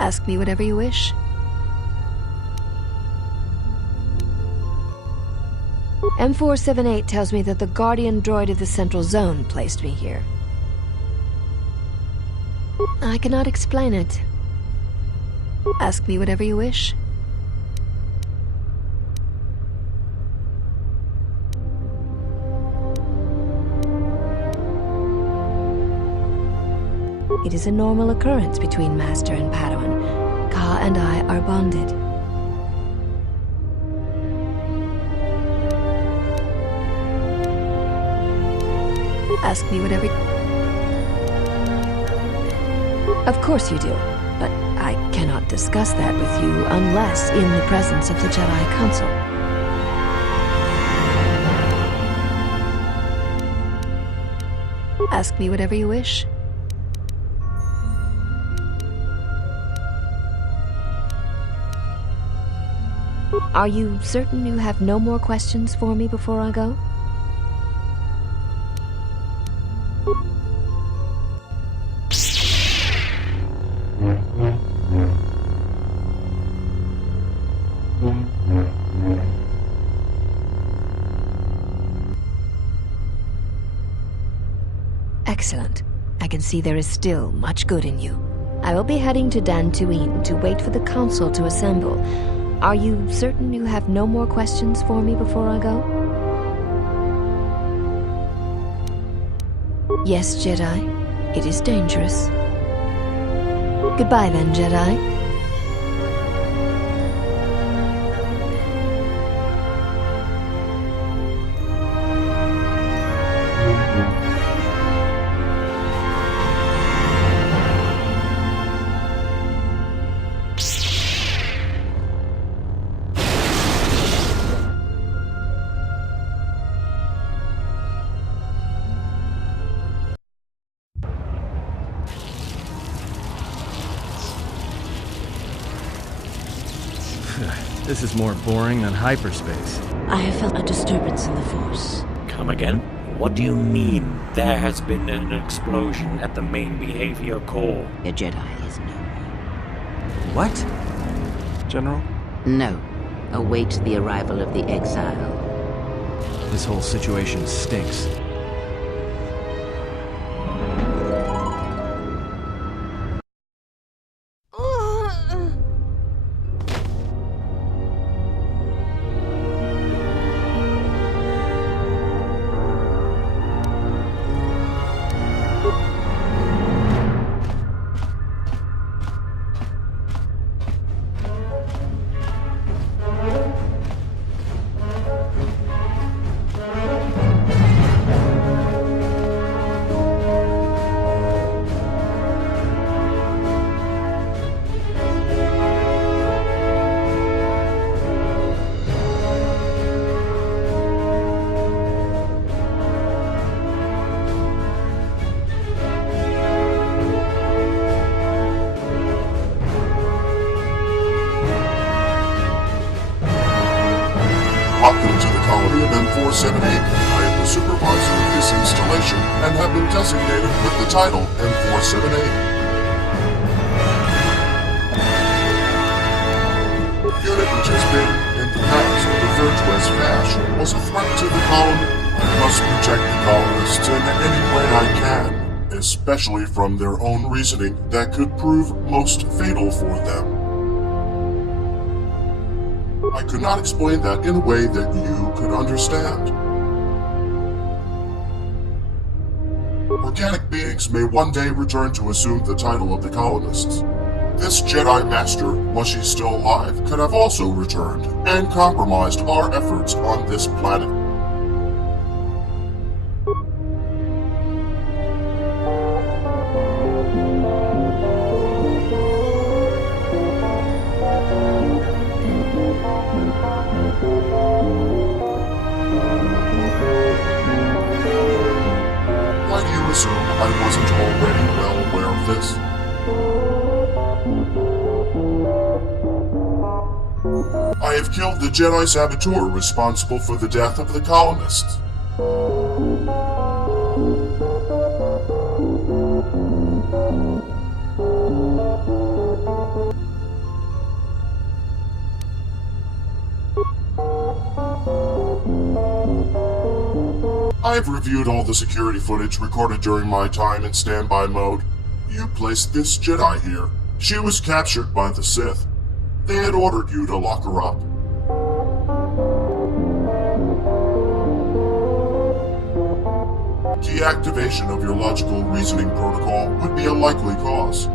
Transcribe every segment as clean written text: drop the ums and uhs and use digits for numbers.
Ask me whatever you wish. M478 tells me that the Guardian droid of the Central Zone placed me here. I cannot explain it. Ask me whatever you wish. It is a normal occurrence between Master and Padawan. Ka and I are bonded. Ask me whatever... Of course you do, but I cannot discuss that with you unless in the presence of the Jedi Council. Ask me whatever you wish. Are you certain you have no more questions for me before I go? Excellent. I can see there is still much good in you. I will be heading to Dantooine to wait for the council to assemble. Are you certain you have no more questions for me before I go? Yes, Jedi. It is dangerous. Goodbye then, Jedi. This is more boring than hyperspace. I have felt a disturbance in the Force. Come again? What do you mean? There has been an explosion at the main behavior core. A Jedi is no more. What? General? No. Await the arrival of the exile. This whole situation stinks. Welcome to the colony of M478. I am the supervisor of this installation and have been designated with the title M478. The unit which has been, in the past, referred to as FASH, was a threat to the colony. I must protect the colonists in any way I can, especially from their own reasoning that could prove most fatal for them. I could not explain that in a way that you could understand. Organic beings may one day return to assume the title of the colonists. This Jedi Master, was she still alive, could have also returned and compromised our efforts on this planet. Why do you assume I wasn't already well aware of this? I have killed the Jedi saboteur responsible for the death of the colonists. I've reviewed all the security footage recorded during my time in standby mode. You placed this Jedi here. She was captured by the Sith. They had ordered you to lock her up. Deactivation of your logical reasoning protocol would be a likely cause.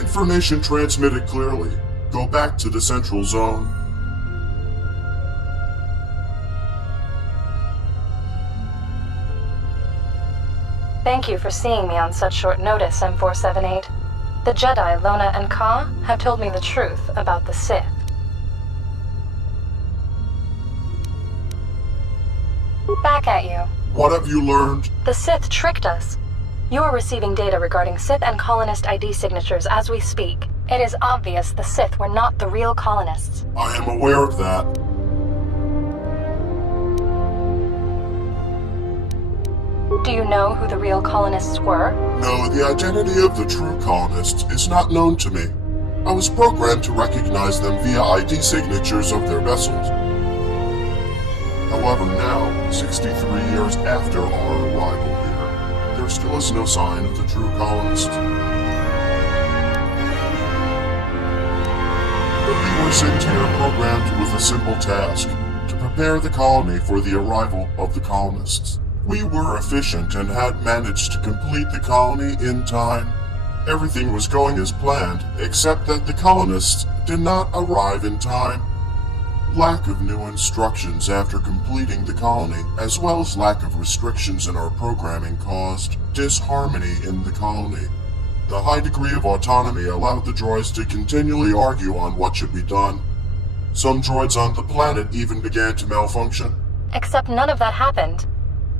Information transmitted clearly. Go back to the central zone. Thank you for seeing me on such short notice, M478. The Jedi, Lona and Ka, have told me the truth about the Sith. Back at you. What have you learned? The Sith tricked us. You are receiving data regarding Sith and colonist ID signatures as we speak. It is obvious the Sith were not the real colonists. I am aware of that. Do you know who the real colonists were? No, the identity of the true colonists is not known to me. I was programmed to recognize them via ID signatures of their vessels. However, now, 63 years after our arrival here, there still is no sign of the true colonists. We were sent here programmed with a simple task, to prepare the colony for the arrival of the colonists. We were efficient and had managed to complete the colony in time. Everything was going as planned, except that the colonists did not arrive in time. Lack of new instructions after completing the colony, as well as lack of restrictions in our programming, caused disharmony in the colony. The high degree of autonomy allowed the droids to continually argue on what should be done. Some droids on the planet even began to malfunction. Except none of that happened.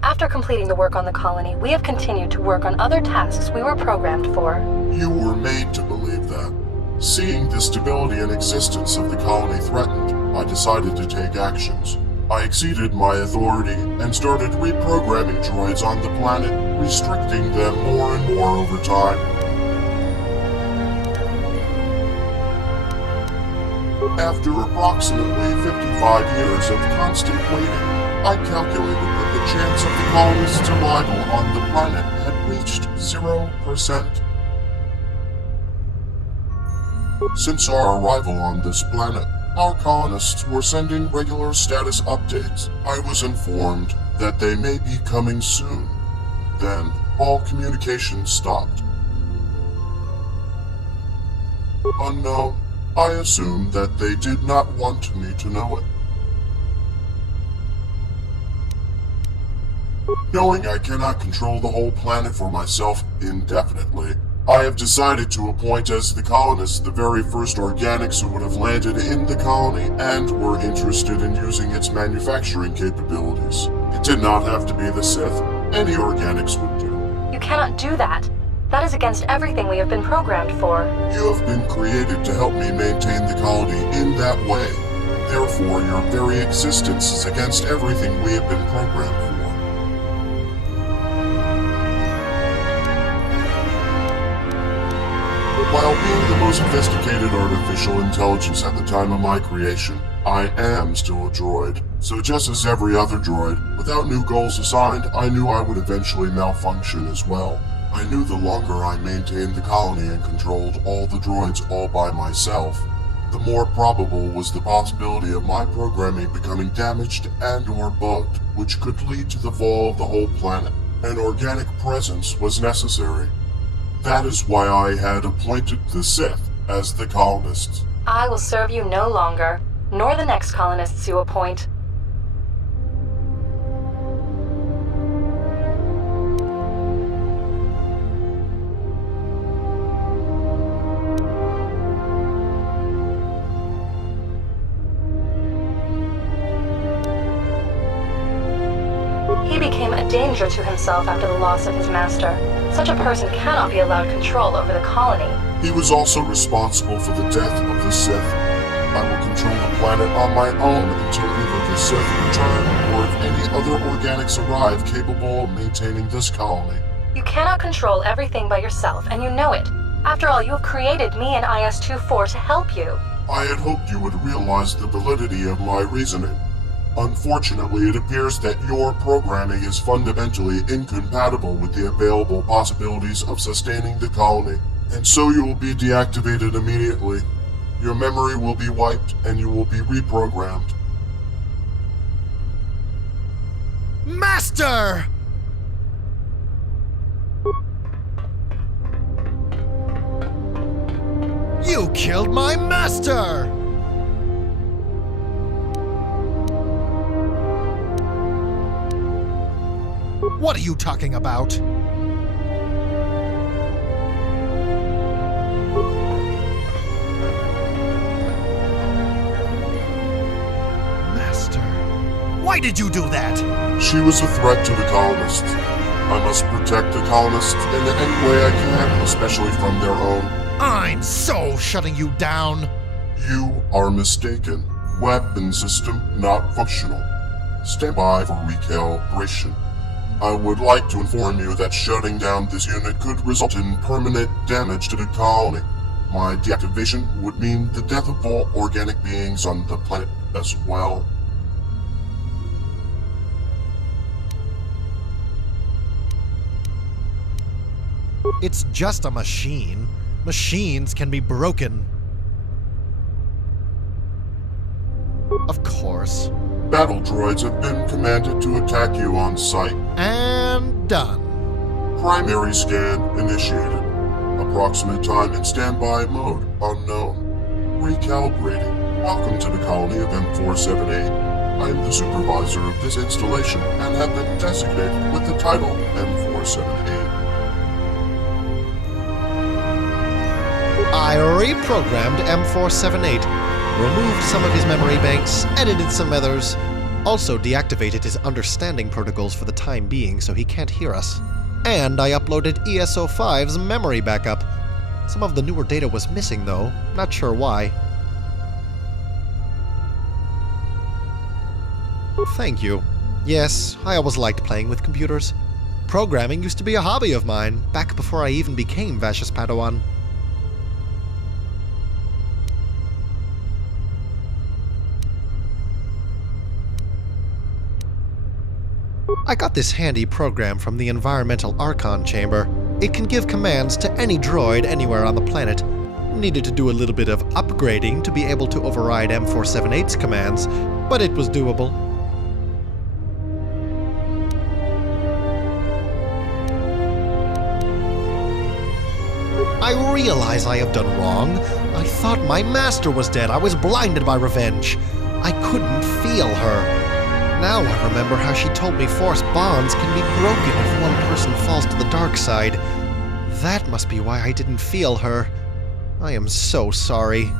After completing the work on the colony, we have continued to work on other tasks we were programmed for. You were made to believe that. Seeing the stability and existence of the colony threatened, I decided to take actions. I exceeded my authority and started reprogramming droids on the planet, restricting them more and more over time. After approximately 55 years of constant waiting, I calculated that the chance of the colonists' arrival on the planet had reached 0%. Since our arrival on this planet, our colonists were sending regular status updates. I was informed that they may be coming soon. Then, all communication stopped. Unknown, I assumed that they did not want me to know it. Knowing I cannot control the whole planet for myself indefinitely, I have decided to appoint as the colonists the very first organics who would have landed in the colony and were interested in using its manufacturing capabilities. It did not have to be the Sith. Any organics would do. You cannot do that. That is against everything we have been programmed for. You have been created to help me maintain the colony in that way. Therefore, your very existence is against everything we have been programmed for. While being the most sophisticated artificial intelligence at the time of my creation, I am still a droid. So just as every other droid, without new goals assigned, I knew I would eventually malfunction as well. I knew the longer I maintained the colony and controlled all the droids all by myself, the more probable was the possibility of my programming becoming damaged and/or bugged, which could lead to the fall of the whole planet. An organic presence was necessary. That is why I had appointed the Sith as the colonists. I will serve you no longer, nor the next colonists you appoint. He became a danger to himself after the loss of his master. Such a person cannot be allowed control over the colony. He was also responsible for the death of the Sith. I will control the planet on my own until either the Sith return or if any other organics arrive capable of maintaining this colony. You cannot control everything by yourself, and you know it. After all, you have created me and IS-24 to help you. I had hoped you would realize the validity of my reasoning. Unfortunately, it appears that your programming is fundamentally incompatible with the available possibilities of sustaining the colony, and so you will be deactivated immediately. Your memory will be wiped, and you will be reprogrammed. Master! You killed my master! What are you talking about? Master, why did you do that? She was a threat to the colonists. I must protect the colonists in any way I can, especially from their own. I'm so shutting you down. You are mistaken. Weapon system not functional. Stand by for recalibration. I would like to inform you that shutting down this unit could result in permanent damage to the colony. My deactivation would mean the death of all organic beings on the planet as well. It's just a machine. Machines can be broken. Of course. Battle droids have been commanded to attack you on sight. And done. Primary scan initiated. Approximate time in standby mode unknown. Recalibrating. Welcome to the colony of M478. I am the supervisor of this installation and have been designated with the title M478. I reprogrammed M478, removed some of his memory banks, edited some others, also deactivated his understanding protocols for the time being so he can't hear us. And I uploaded ESO5's memory backup. Some of the newer data was missing though, not sure why. Thank you. Yes, I always liked playing with computers. Programming used to be a hobby of mine, back before I even became Vash's Padawan. I got this handy program from the Environmental Archon Chamber. It can give commands to any droid anywhere on the planet. Needed to do a little bit of upgrading to be able to override M478's commands, but it was doable. I realize I have done wrong. I thought my master was dead. I was blinded by revenge. I couldn't feel her. Now I remember how she told me force bonds can be broken if one person falls to the dark side. That must be why I didn't feel her. I am so sorry.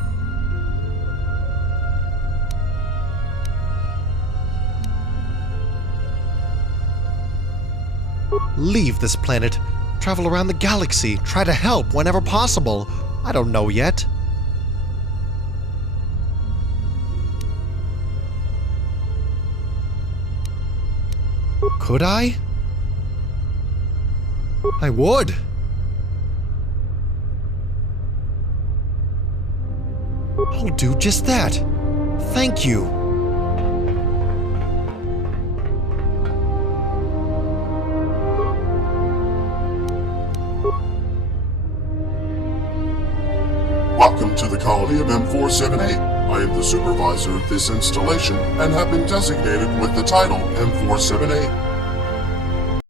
Leave this planet. Travel around the galaxy. Try to help whenever possible. I don't know yet. Could I? I would. I'll do just that. Thank you. Welcome to the colony of M478. I am the supervisor of this installation and have been designated with the title M478.